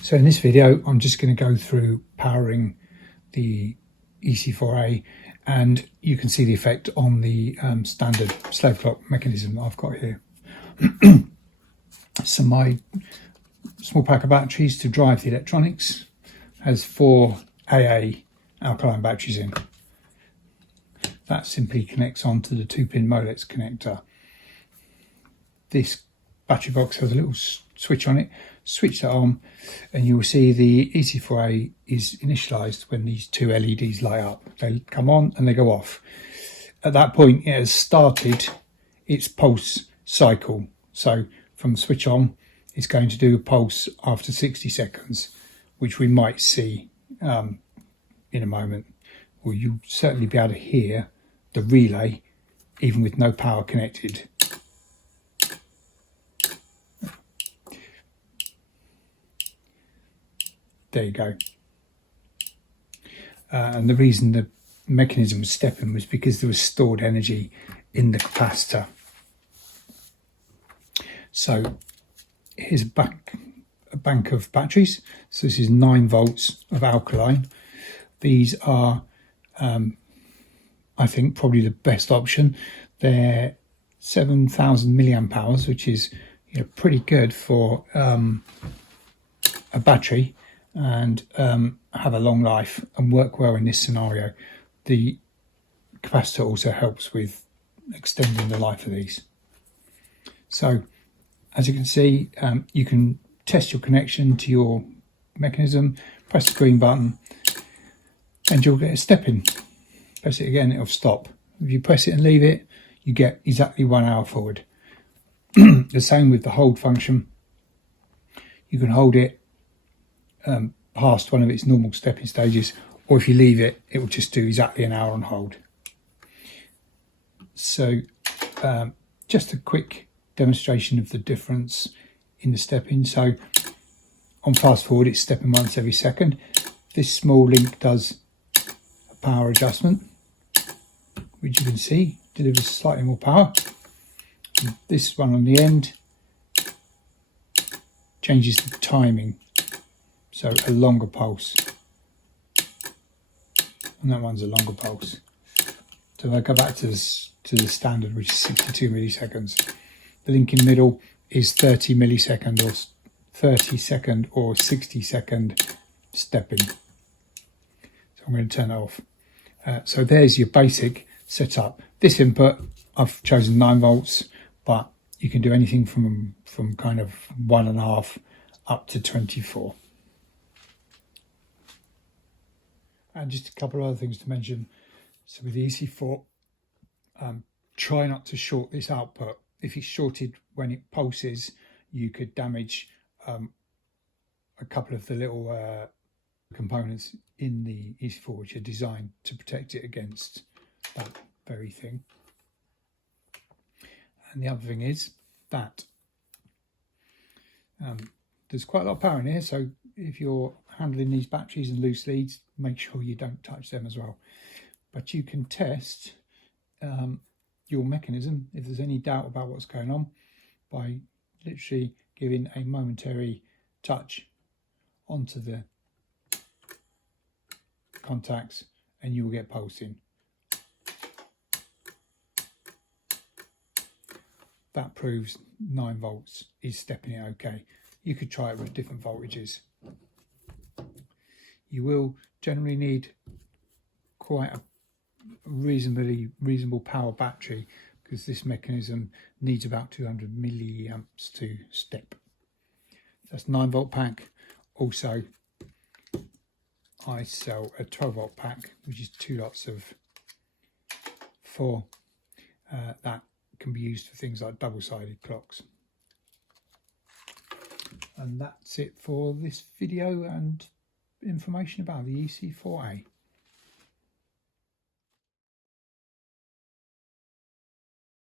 So in this video, I'm just going to go through powering the EC4A, and you can see the effect on the standard slave clock mechanism that I've got here. So my small pack of batteries to drive the electronics has 4 AA alkaline batteries in. That simply connects onto the 2-pin Molex connector. This battery box has a little switch on it. Switch that on and you will see the EC4A is initialized when these 2 LEDs light up. They come on and they go off. At that point it has started its pulse cycle. So from the switch on, it's going to do a pulse after 60 seconds, which we might see in a moment. Or you'll certainly be able to hear the relay even with no power connected. There you go. And the reason the mechanism was stepping was because there was stored energy in the capacitor. So here's a bank of batteries. So this is 9 volts of alkaline. These are, I think, probably the best option. They're 7,000 milliamp hours, which is pretty good for a battery, and have a long life and work well in this scenario. The capacitor also helps with extending the life of these. So as you can see, you can test your connection to your mechanism, press the green button and you'll get a stepping. Press it again, it'll stop. If you press it and leave it, you get exactly 1 hour forward. The same with the hold function. You can hold it past one of its normal stepping stages, or if you leave it, it will just do exactly 1 hour on hold. So just a quick demonstration of the difference in the stepping. So on fast forward, it's stepping once every second. This small link does a power adjustment, which you can see delivers slightly more power. And this one on the end changes the timing, so a longer pulse, and that one's a longer pulse. So if I go back to the standard, which is 62 milliseconds, the link in the middle is 30 millisecond or 30 second or 60 second stepping. So I'm going to turn that off. So there's your basic setup. This input, I've chosen 9 volts, but you can do anything from kind of 1.5 up to 24. And just a couple of other things to mention. So with the EC4, try not to short this output. If it's shorted when it pulses, you could damage a couple of the little components in the EC4, which are designed to protect it against that very thing. And the other thing is that there's quite a lot of power in here, so if you're handling these batteries and loose leads, make sure you don't touch them as well. But you can test your mechanism if there's any doubt about what's going on by literally giving a momentary touch onto the contacts and you will get pulsing. That proves 9 volts is stepping it okay. You could try it with different voltages. You will generally need quite a reasonable power battery, because this mechanism needs about 200 milliamps to step. That's 9 volt pack. Also, I sell a 12 volt pack, which is 2 lots of 4. That can be used for things like double-sided clocks. And that's it for this video and information about the EC4A.